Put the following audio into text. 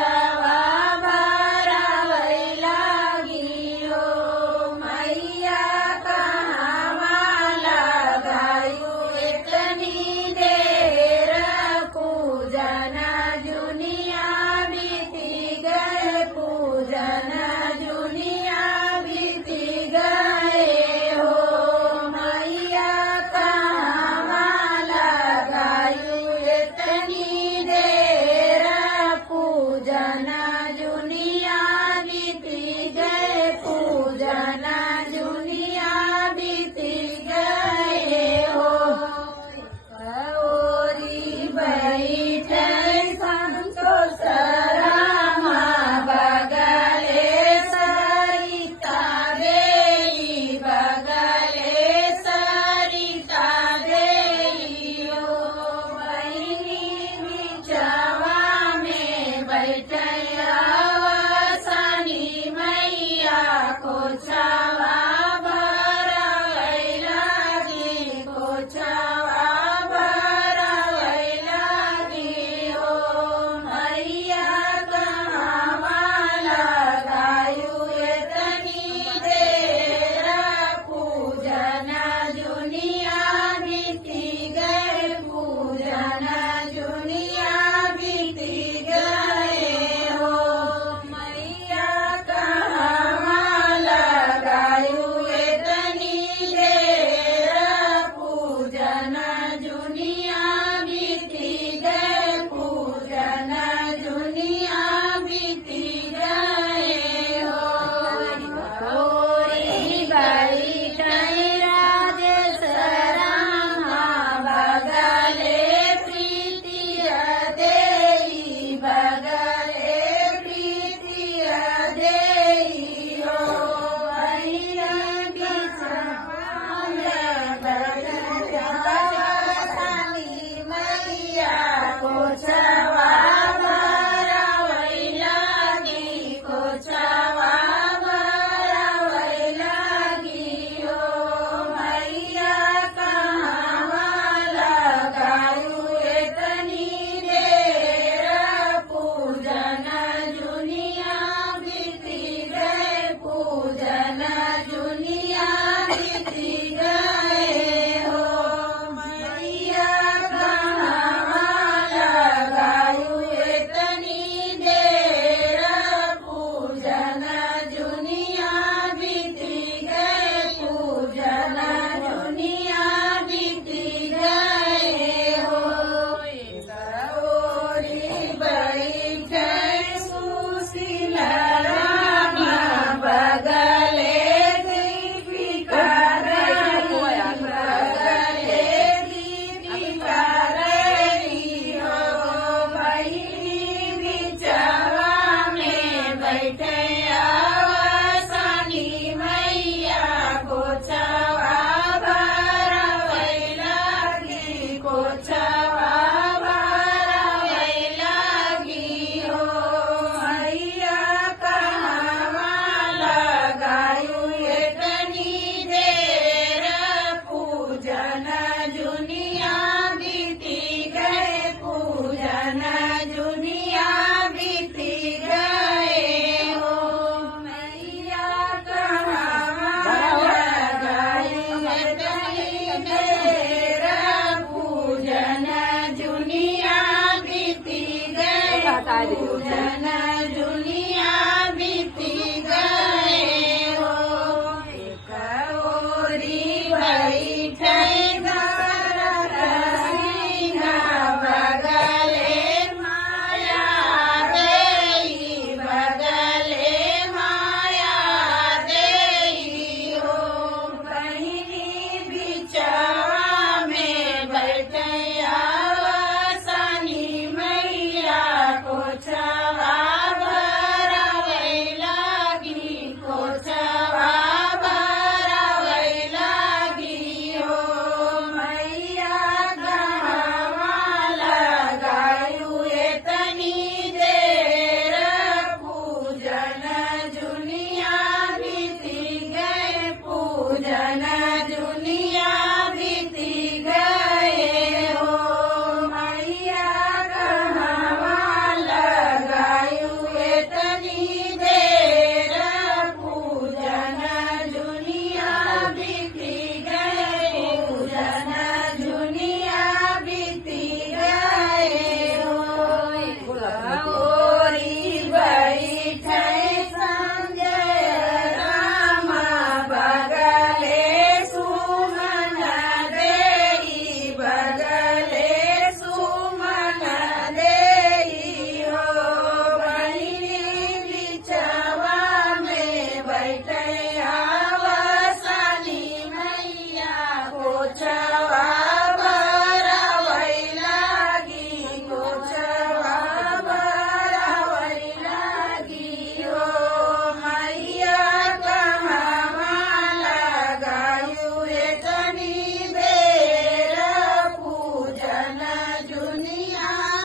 पूजवा भरावै लागियो मैया कहवा लगायु इतनी देर पूजन जुनिया बीती गए पूजन जुनिया बीती गए हो मैया कहवा लगायु इतनी देर पूजन जुनिया बीती गए पूजन जुनिया बीती गए हो ओरी बैठे संतोष रामा बगले सरिता देवी बगले सरिता देवी ओ बहिनी बिचवा में बैठे अवसनी मैया को छावा भरावै लागी को छावा भरावै लागी ओ मैया कहवा लगायु इतनी देर पूजन जुनिया बीती गए पूजन जुनिया बीती गए हो रात्री